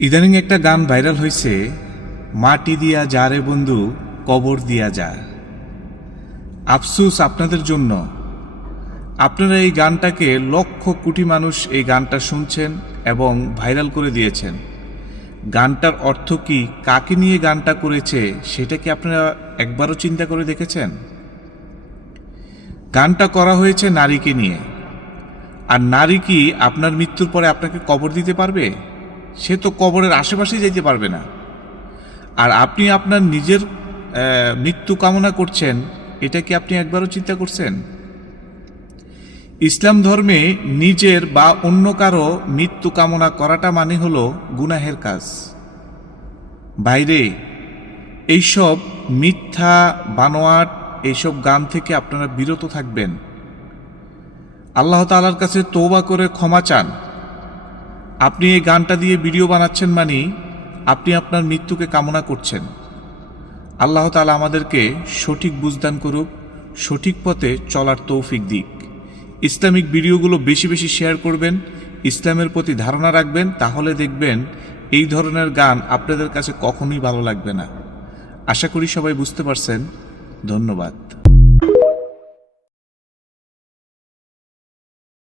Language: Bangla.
ইদানিং একটা গান ভাইরাল হয়েছে, মাটি দিয়া যা রে বন্ধু কবর দিয়া যা। আফসোস আপনাদের জন্য, আপনারা এই গানটাকে লক্ষ কোটি মানুষ এই গানটা শুনছেন এবং ভাইরাল করে দিয়েছেন। গানটার অর্থ কি, কাকে নিয়ে গানটা করেছে সেটা কি আপনারা একবারও চিন্তা করে দেখেছেন? গানটা করা হয়েছে নারীকে নিয়ে। আর নারী কি আপনার মৃত্যুর পরে আপনাকে কবর দিতে পারবে? সে তো কবরের আশেপাশেই যেতে পারবে না। আর আপনি আপনার নিজের মৃত্যু কামনা করছেন, এটা কি আপনি একবারও চিন্তা করছেন? ইসলাম ধর্মে নিজের বা অন্য কারো মৃত্যু কামনা করাটা মানে হলো গুনাহের কাজ। বাইরে এইসব মিথ্যা বানোয়াট এইসব গান থেকে আপনারা বিরত থাকবেন। আল্লাহ তাআলার কাছে তওবা করে ক্ষমা চান। আপনি এই গানটা দিয়ে ভিডিও বানাচ্ছেন মানে আপনি আপনার মৃত্যুকে কামনা করছেন। আল্লাহ তাআলা আমাদেরকে সঠিক বুঝদান করুক, সঠিক পথে চলার তৌফিক দিক। ইসলামিক ভিডিওগুলো বেশি বেশি শেয়ার করবেন, ইসলামের প্রতি ধারণা রাখবেন, তাহলে দেখবেন এই ধরনের গান আপনাদের কাছে কখনোই ভালো লাগবে না। আশা করি সবাই বুঝতে পারছেন। ধন্যবাদ।